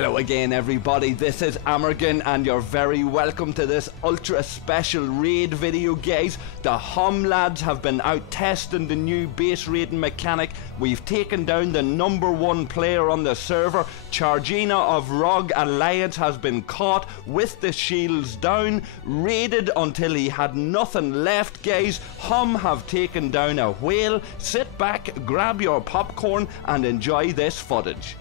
Hello again everybody, this is Amorgin and you're very welcome to this ultra special raid video guys. The HOM lads have been out testing the new base raiding mechanic. We've taken down the #1 player on the server. Charg1na of ROG Alliance has been caught with the shields down, raided until he had nothing left guys. HOM have taken down a whale. Sit back, grab your popcorn and enjoy this footage.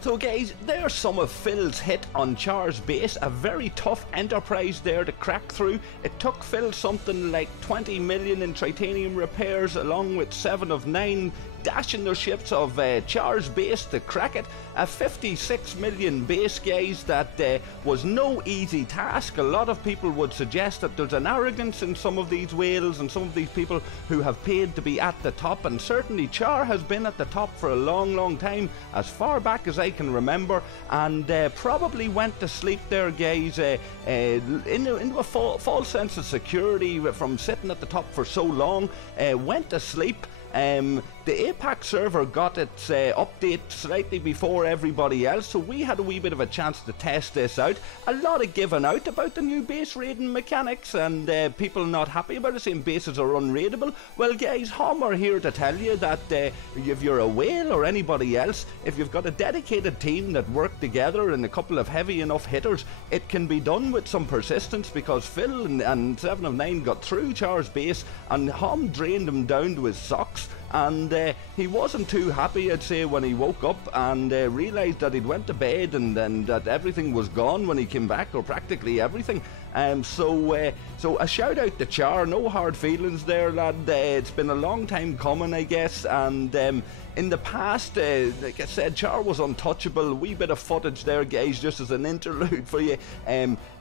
So guys, there's some of Phil's hit on Char's base, a very tough enterprise there to crack through. It took Phil something like 20 million in titanium repairs along with 7 of 9 dashing their ships of Char's base to crack it. A 56 million base guys, that was no easy task. A lot of people would suggest that there's an arrogance in some of these whales and some of these people who have paid to be at the top, and certainly Char has been at the top for a long time, as far back as I can remember, and probably went to sleep there guys into a false sense of security from sitting at the top for so long. Went to sleep. The APAC server got its update slightly before everybody else, so we had a wee bit of a chance to test this out. A lot of giving out about the new base raiding mechanics, and people not happy about it, saying bases are unraidable. Well guys, HOM are here to tell you that if you're a whale or anybody else, if you've got a dedicated team that work together and a couple of heavy enough hitters, it can be done with some persistence, because Phil and 7 of 9 got through Char's base and HOM drained him down to his socks. And he wasn't too happy, I'd say, when he woke up and realised that he'd went to bed and that everything was gone when he came back, or practically everything. So a shout out to Char, no hard feelings there lad. It's been a long time coming I guess, and in the past, like I said, Char was untouchable. A wee bit of footage there guys, just as an interlude for you.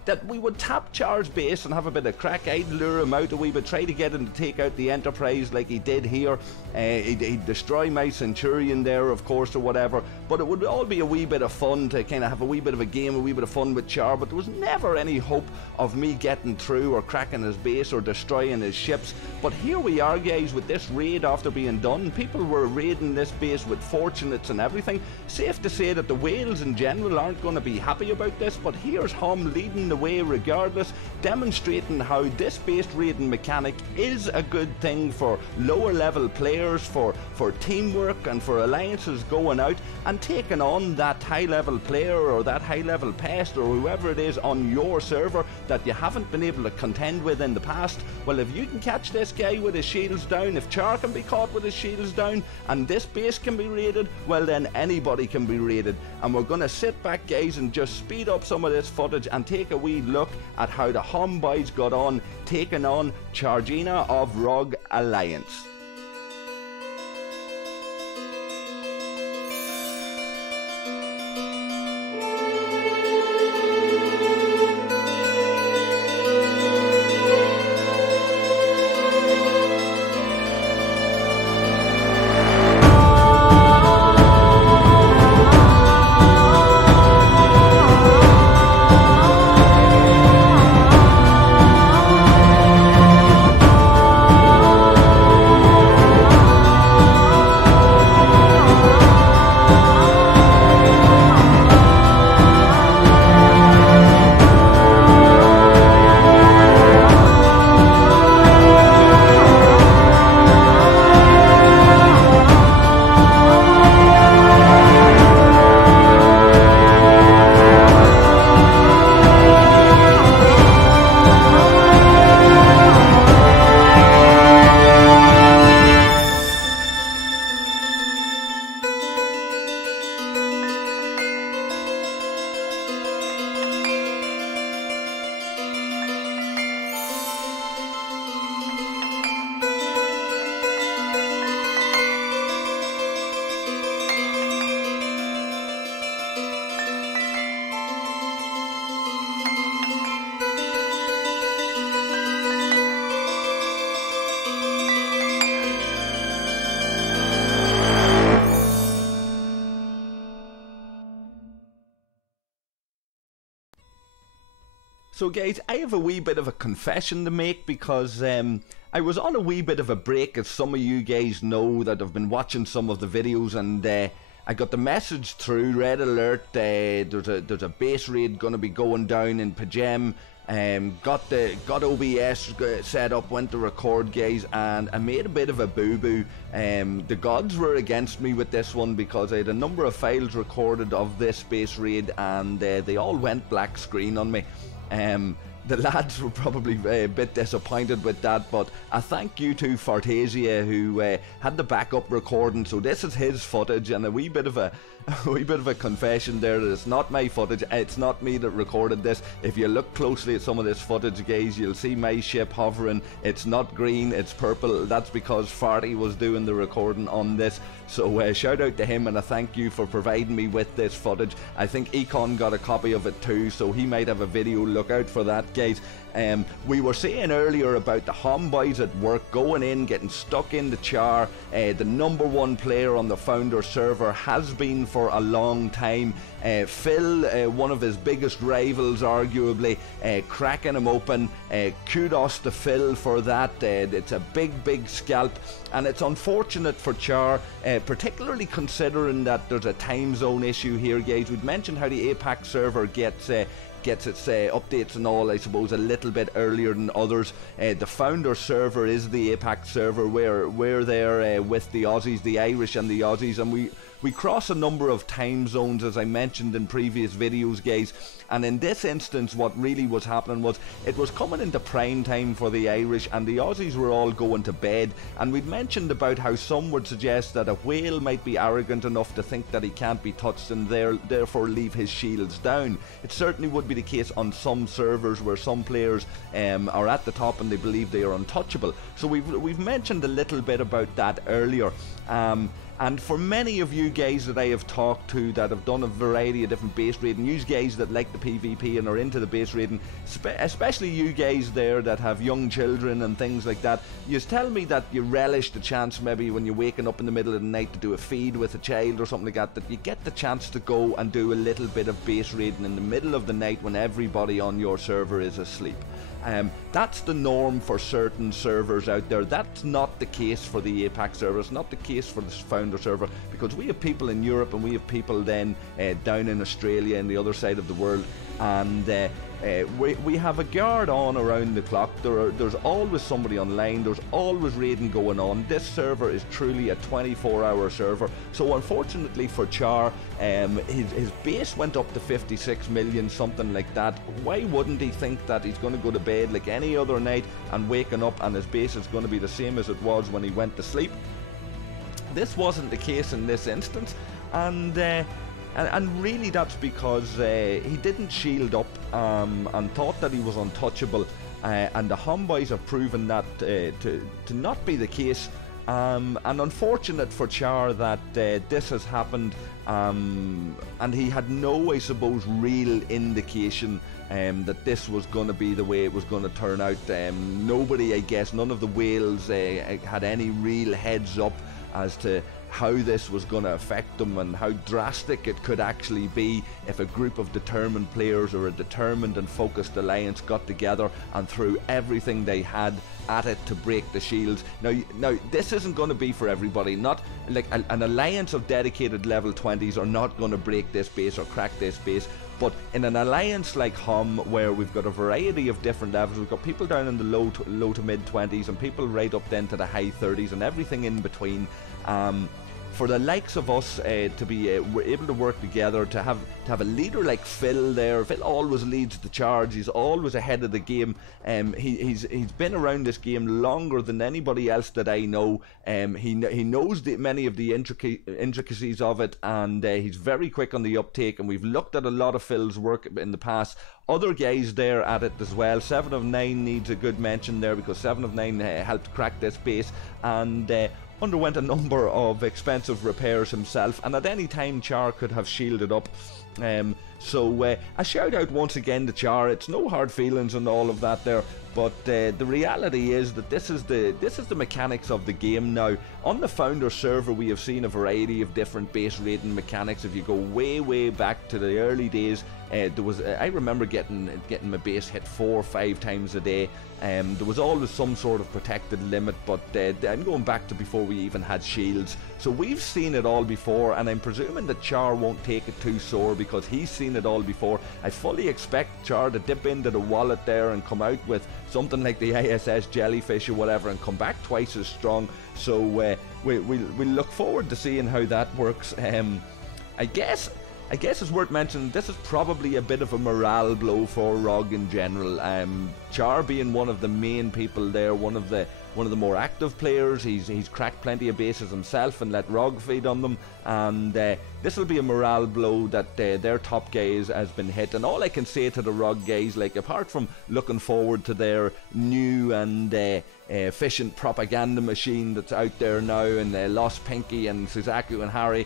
That we would tap Char's base and have a bit of crack. I'd lure him out a wee bit, try to get him to take out the Enterprise like he did here. He'd destroy my Centurion there, of course, or whatever. But it would all be a wee bit of fun to kind of have a wee bit of a game, a wee bit of fun with Char. But there was never any hope of me getting through or cracking his base or destroying his ships. But here we are guys, with this raid after being done. People were raiding this base with fortunates and everything. Safe to say that the whales in general aren't going to be happy about this, but here's HOM leading the way regardless, demonstrating how this base raiding mechanic is a good thing for lower level players, for teamwork and for alliances going out and taking on that high level player or that high level pest or whoever it is on your server that you haven't been able to contend with in the past. Well, if you can catch this guy with his shields down, if Char can be caught with his shields down and this base can be raided, well then anybody can be raided. And we're going to sit back guys and just speed up some of this footage and take a wee look at how the HOM boys got on taking on Charg1na of ROG Alliance. So guys, I have a wee bit of a confession to make, because I was on a wee bit of a break, as some of you guys know that have been watching some of the videos, and I got the message through, red alert, there's a base raid going to be going down in Pajem. Got OBS set up, went to record, guys, and I made a bit of a boo-boo. The gods were against me with this one, because I had a number of files recorded of this base raid, and they all went black screen on me. The lads were probably a bit disappointed with that, but I thank you to Fartasia, who had the backup recording. So this is his footage, and a wee bit of a confession there that it's not my footage. It's not me that recorded this. If you look closely at some of this footage, guys, you'll see my ship hovering. It's not green, it's purple. That's because Farty was doing the recording on this. So shout out to him, and a thank you for providing me with this footage. I think Econ got a copy of it too, so he might have a video. Look out for that, guys. We were saying earlier about the HOM boys at work going in, getting stuck into Char. The #1 player on the founder server has been for a long time. Phil, one of his biggest rivals arguably, cracking him open. Kudos to Phil for that. It's a big scalp, and it's unfortunate for Char, particularly considering that there's a time zone issue here, guys. We'd mentioned how the APAC server gets its updates and all, I suppose, a little bit earlier than others. The founder server is the APAC server, where we're there with the Aussies, the Irish and the Aussies, and we cross a number of time zones, as I mentioned in previous videos, guys. And in this instance, what really was happening was it was coming into prime time for the Irish, and the Aussies were all going to bed. And we'd mentioned about how some would suggest that a whale might be arrogant enough to think that he can't be touched and therefore leave his shields down. It certainly would be the case on some servers where some players are at the top and they believe they are untouchable. So we've mentioned a little bit about that earlier. And for many of you guys that I have talked to that have done a variety of different base raiding, you guys that like the PvP and are into the base raiding, especially you guys there that have young children and things like that, you tell me that you relish the chance, maybe when you're waking up in the middle of the night to do a feed with a child or something like that, that you get the chance to go and do a little bit of base raiding in the middle of the night when everybody on your server is asleep. That's the norm for certain servers out there. That's not the case for the APAC server. It's not the case for the founder server, because we have people in Europe and we have people then down in Australia and the other side of the world, and we have a guard on around the clock. There's always somebody online. There's always raiding going on. This server is truly a 24-hour server. So unfortunately for Char, his base went up to 56 million, something like that. Why wouldn't he think that he's going to go to bed like any other night and waking up and his base is going to be the same as it was when he went to sleep? This wasn't the case in this instance, and really that's because he didn't shield up and thought that he was untouchable, and the HOM boys have proven that to not be the case. And unfortunate for Char that this has happened, and he had no, I suppose, real indication that this was going to be the way it was going to turn out. Nobody, I guess, none of the whales had any real heads up as to how this was going to affect them and how drastic it could actually be if a group of determined players or a determined and focused alliance got together and threw everything they had at it to break the shields. Now this isn't going to be for everybody. Not like an alliance of dedicated level 20s are not going to break this base or crack this base. But in an alliance like HOM, where we've got a variety of different levels, we've got people down in the low to mid 20s and people right up then to the high 30s and everything in between. For the likes of us to be able to work together, to have a leader like Phil there. Phil always leads the charge. He's always ahead of the game. He's been around this game longer than anybody else that I know. He knows many of the intricacies of it, and he's very quick on the uptake. And we've looked at a lot of Phil's work in the past. Other guys there at it as well. 7 of 9 needs a good mention there, because 7 of 9 helped crack this base, and underwent a number of expensive repairs himself, and at any time Char could have shielded up. So a shout out once again to Char. It's no hard feelings and all of that there, but the reality is that this is the mechanics of the game now. On the founder server, we have seen a variety of different base rating mechanics. If you go way back to the early days, there was I remember getting my base hit 4 or 5 times a day. There was always some sort of protected limit, but I'm going back to before we even had shields. So we've seen it all before, and I'm presuming that Char won't take it too sore because he's seen it all before. I fully expect Char to dip into the wallet there and come out with something like the ISS jellyfish or whatever and come back twice as strong. So we look forward to seeing how that works. I guess it's worth mentioning this is probably a bit of a morale blow for ROG in general. Char being one of the main people there, one of the more active players. He's cracked plenty of bases himself and let ROG feed on them, and this will be a morale blow that their top guys has been hit. And all I can say to the ROG guys, like, apart from looking forward to their new and efficient propaganda machine that's out there now, and Lost Pinky and Suzaku and Harry,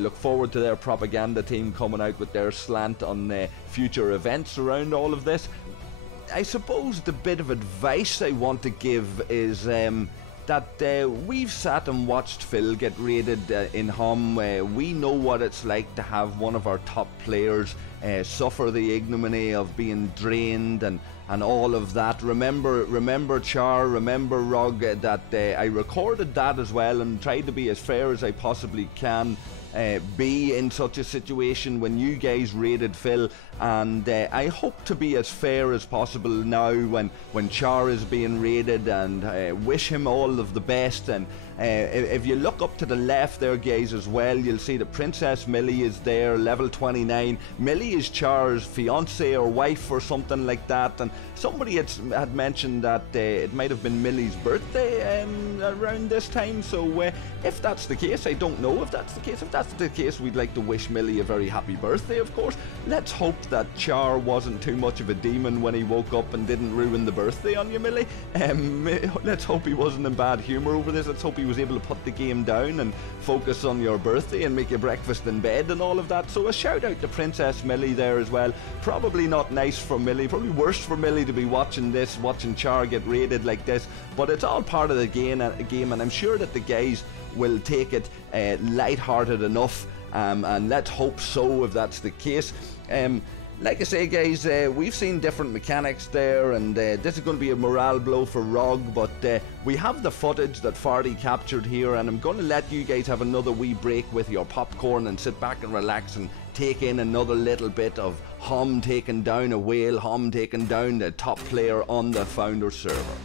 look forward to their propaganda team coming out with their slant on future events around all of this. I suppose the bit of advice I want to give is that we've sat and watched Phil get raided in HOM. We know what it's like to have one of our top players suffer the ignominy of being drained and all of that. Remember Char, remember ROG, that I recorded that as well and tried to be as fair as I possibly can be in such a situation when you guys raided Phil, and I hope to be as fair as possible now when Char is being raided, and wish him all of the best. And if you look up to the left there, guys, as well, you'll see that Princess Millie is there, level 29. Millie is Char's fiance or wife or something like that, and somebody had mentioned that it might have been Millie's birthday around this time. So if that's the case, I don't know if that's the case. If that's the case, we'd like to wish Millie a very happy birthday, of course. Let's hope that Char wasn't too much of a demon when he woke up and didn't ruin the birthday on you, Millie. Let's hope he wasn't in bad humour over this. Let's hope he was able to put the game down and focus on your birthday and make you breakfast in bed and all of that. So a shout out to Princess Millie there as well. Probably not nice for Millie, probably worse for Millie to be watching Char get raided like this, but it's all part of the game, and I'm sure that the guys will take it light-hearted enough, and let's hope so if that's the case. Like I say, guys, we've seen different mechanics there, and this is going to be a morale blow for ROG, but we have the footage that Farty captured here, and I'm going to let you guys have another wee break with your popcorn and sit back and relax and take in another little bit of HOM taking down a whale, HOM taking down the top player on the founder server.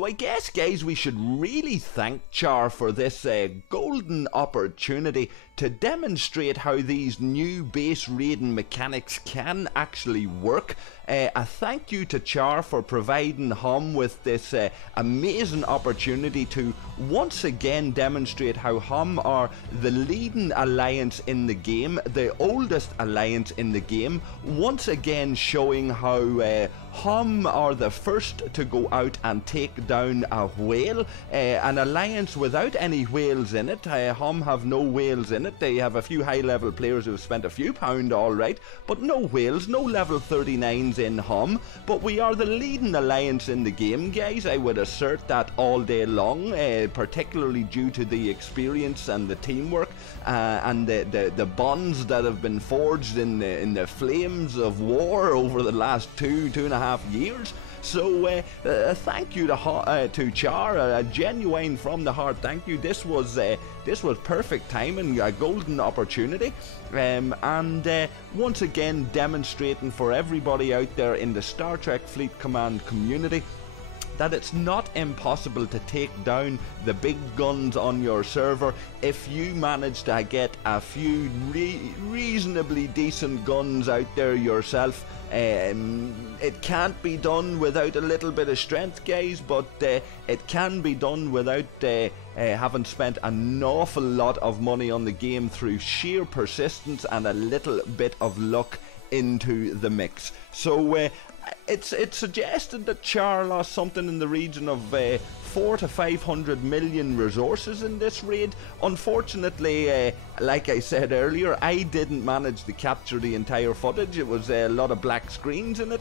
So I guess, guys, we should really thank Char for this golden opportunity to demonstrate how these new base raiding mechanics can actually work. A thank you to Char for providing HOM with this amazing opportunity to once again demonstrate how HOM are the leading alliance in the game, the oldest alliance in the game, once again showing how HOM are the first to go out and take down a whale, an alliance without any whales in it. HOM have no whales in it. They have a few high level players who have spent a few pound alright, but no whales, no level 39s in HOM. But we are the leading alliance in the game, guys. I would assert that all day long, particularly due to the experience and the teamwork and the bonds that have been forged in the flames of war over the last two and a half years. So thank you to Char, a genuine from the heart thank you. This was perfect timing, a golden opportunity, and once again demonstrating for everybody out there in the Star Trek Fleet Command community that it's not impossible to take down the big guns on your server if you manage to get a few reasonably decent guns out there yourself. It can't be done without a little bit of strength, guys, but it can be done without having spent an awful lot of money on the game through sheer persistence and a little bit of luck into the mix. So it's suggested that Char lost something in the region of 400 to 500 million resources in this raid. Unfortunately, like I said earlier, I didn't manage to capture the entire footage. It was a lot of black screens in it,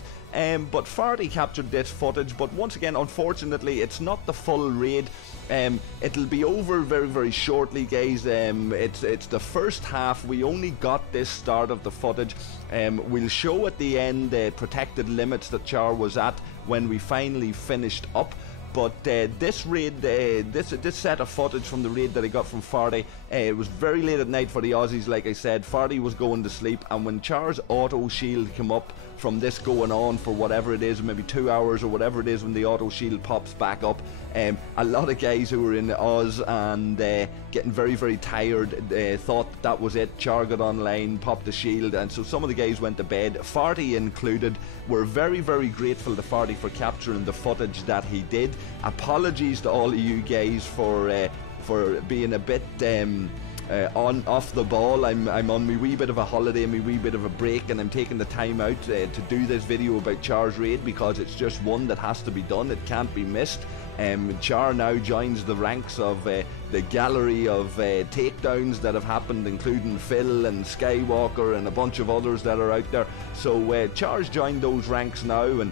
but Farty captured this footage. But once again, unfortunately, it's not the full raid. It'll be over very, very shortly, guys. It's the first half. We only got this start of the footage. We'll show at the end the protected limits that Char was at when we finally finished up. But this raid, this set of footage from the raid that I got from Farty, it was very late at night for the Aussies, like I said. Farty was going to sleep, and when Char's auto shield came up from this going on for whatever it is, maybe 2 hours or whatever it is when the auto shield pops back up, a lot of guys who were in Oz and getting very, very tired thought that was it. Char got online, popped the shield, and so some of the guys went to bed, Farty included. We're very, very grateful to Farty for capturing the footage that he did. Apologies to all of you guys for being a bit off the ball. I'm on my wee bit of a holiday, my wee bit of a break, and I'm taking the time out to do this video about Char's raid because it's just one that has to be done. It can't be missed. Char now joins the ranks of the gallery of takedowns that have happened, including Phil and Skywalker and a bunch of others that are out there. So Char's joined those ranks now, and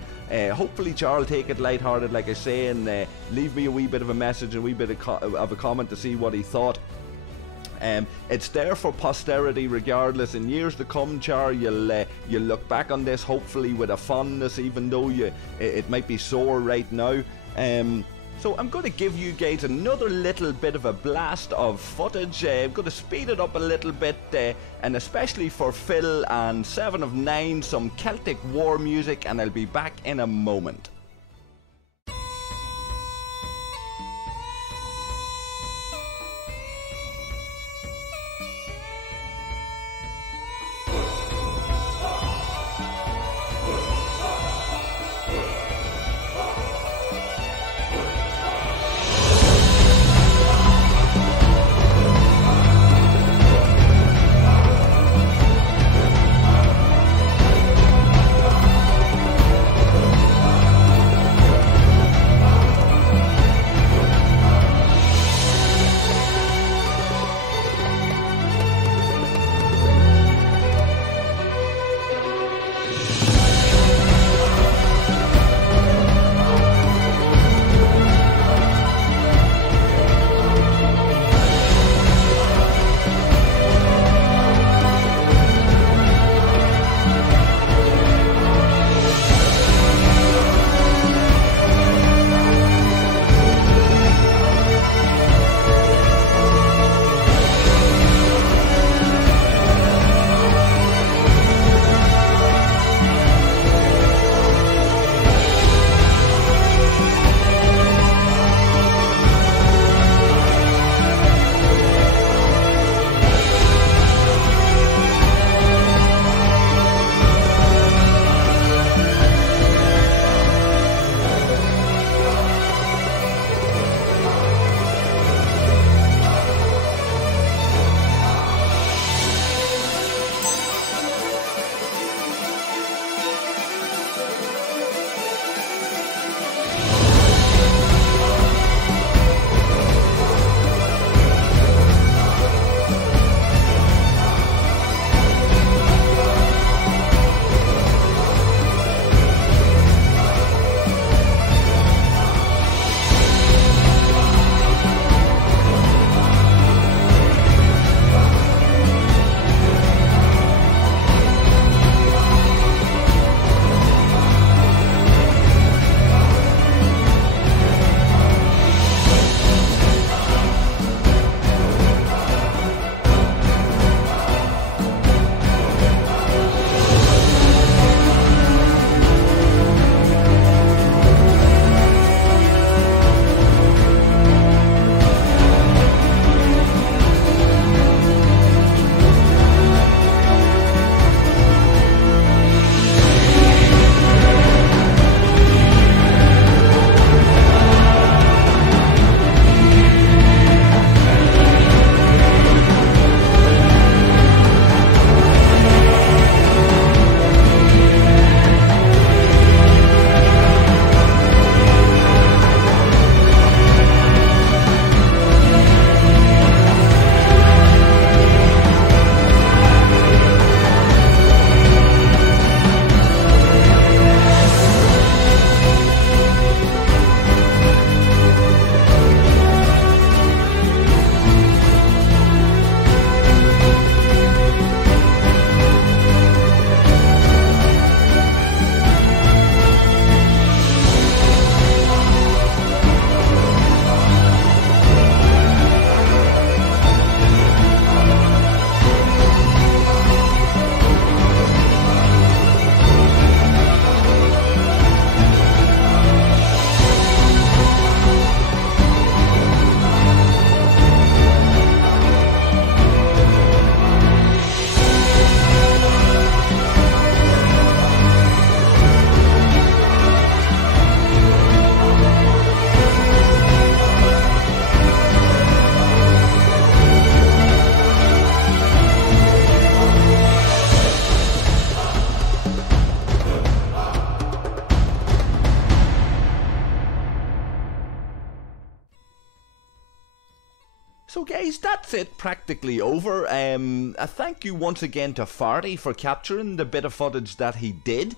hopefully Char will take it lighthearted, like I say, and leave me a wee bit of a message and a wee bit of a comment to see what he thought. It's there for posterity regardless. In years to come, Char, you'll look back on this hopefully with a fondness, even though it might be sore right now. So I'm going to give you guys another little bit of a blast of footage. I'm going to speed it up a little bit, and especially for Phil and 7 of 9, some Celtic war music, and I'll be back in a moment. guys, that's it, practically over. A thank you once again to Farty for capturing the bit of footage that he did.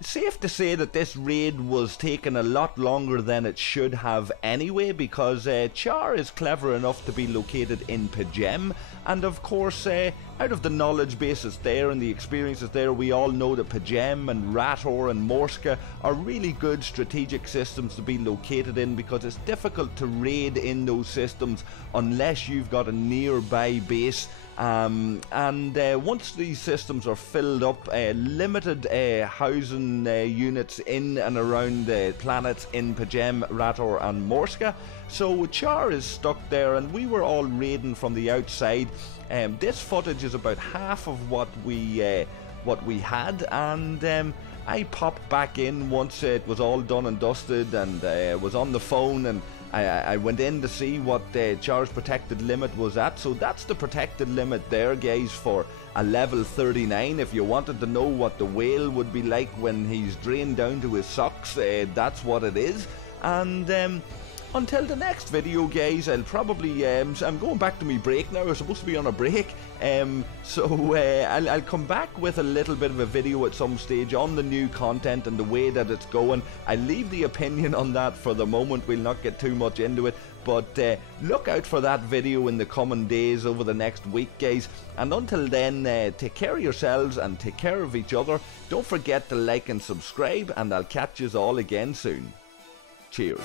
Safe to say that this raid was taking a lot longer than it should have anyway, because Char is clever enough to be located in Pajem, and of course out of the knowledge bases there and the experiences there, we all know that Pajem and Rator and Morska are really good strategic systems to be located in, because it's difficult to raid in those systems unless you've got a nearby base. Once these systems are filled up, limited housing units in and around the planets in Pajem, Rator and Morska. So Char is stuck there, and we were all raiding from the outside. This footage is about half of what we had, and I popped back in once it was all done and dusted, and was on the phone, and I went in to see what Char's protected limit was at. So that's the protected limit there, guys, for a level 39. If you wanted to know what the whale would be like when he's drained down to his socks, that's what it is. And until the next video, guys, I'll probably, I'm going back to my break now. I'm supposed to be on a break. I'll come back with a little bit of a video at some stage on the new content and the way that it's going. I'll leave the opinion on that for the moment. We'll not get too much into it. But look out for that video in the coming days over the next week, guys. And until then, take care of yourselves and take care of each other. Don't forget to like and subscribe, and I'll catch you all again soon. Cheers.